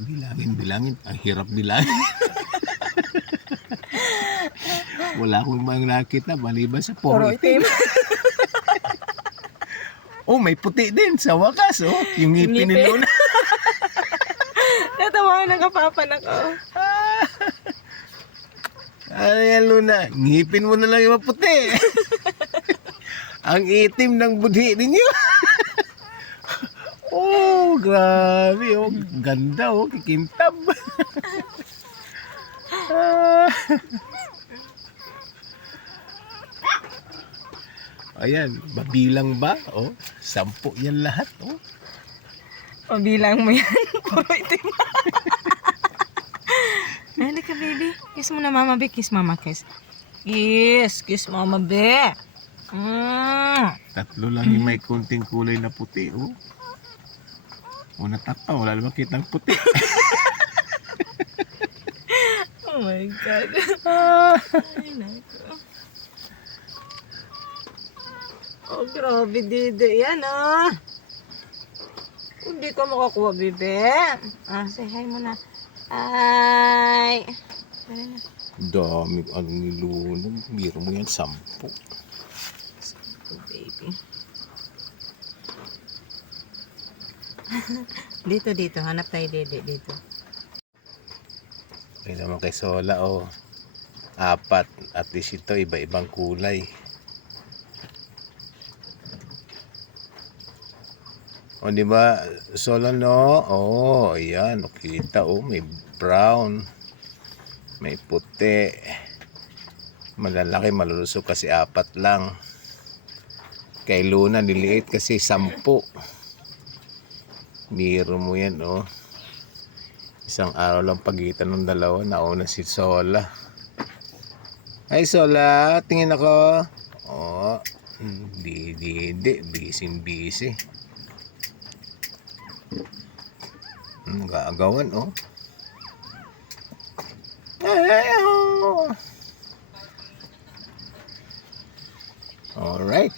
Bilangin, bilangin. Ang hirap bilangin. Wala akong mga nakita maliban sa puro itim. Oh, may puti din sa wakas, oh. Yung ngipin ni. Luna. Natawa ng kapapan ako. Yan, Luna? Ngipin mo na lang yung maputi. Ang itim ng budhi ninyo. Grabe. Oh, ganda, oh. Kikintab. Ah. Ayan, babilang ba? Oh, sampu yan lahat, oh. Pabilang mo yan. Puro itim. Nali ka, baby. Kiss mo na, mama, be. Kiss, mama, kiss. Kiss. Kiss, mama, be. Mm. Tatlo lang yung may konting kulay na puti, oh. O natakpa, wala naman kitang puti. Oh my God. Ay, naku. Oh, grabe, dede. Yan, ah. Hindi ka makakuha, bebe. Ah, say hi. Hi. Tara na. Dami, ano ni Luna. Biro mo yan, sampu. Oh, baby. dito, dito. Hanap tayo, dede, dito. Ay naman kay Sola, oh. Apat. At least ito, iba-ibang kulay. O, di ba, Sola, no? Oh, ayan. O, kita, oh. May brown. May puti. Malalaki, malulusog kasi apat lang. Kay Luna, niliit kasi sampu. Biro mo yan, oh. Isang araw lang pagitan ng dalawa. Nauna si Sola. Ay, Sola. Tingin ako. Oh. Di, di, di. Busy, busy. Ang hmm, gaagawan, oh. Ay, oh. Alright.